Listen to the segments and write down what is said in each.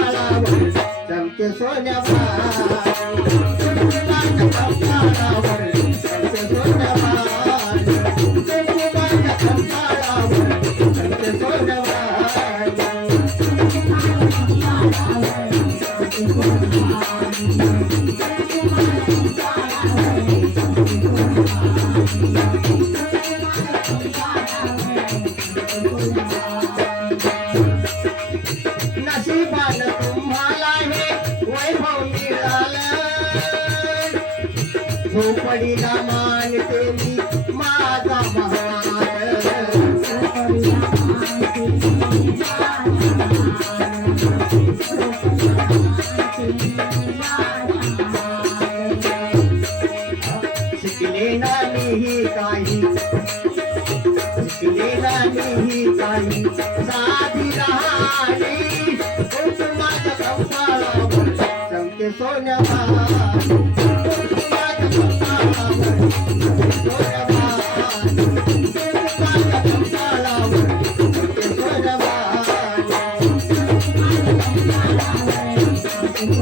बाळा चमके सोन्या झोपडीला मा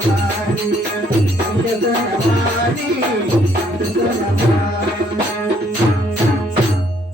I'm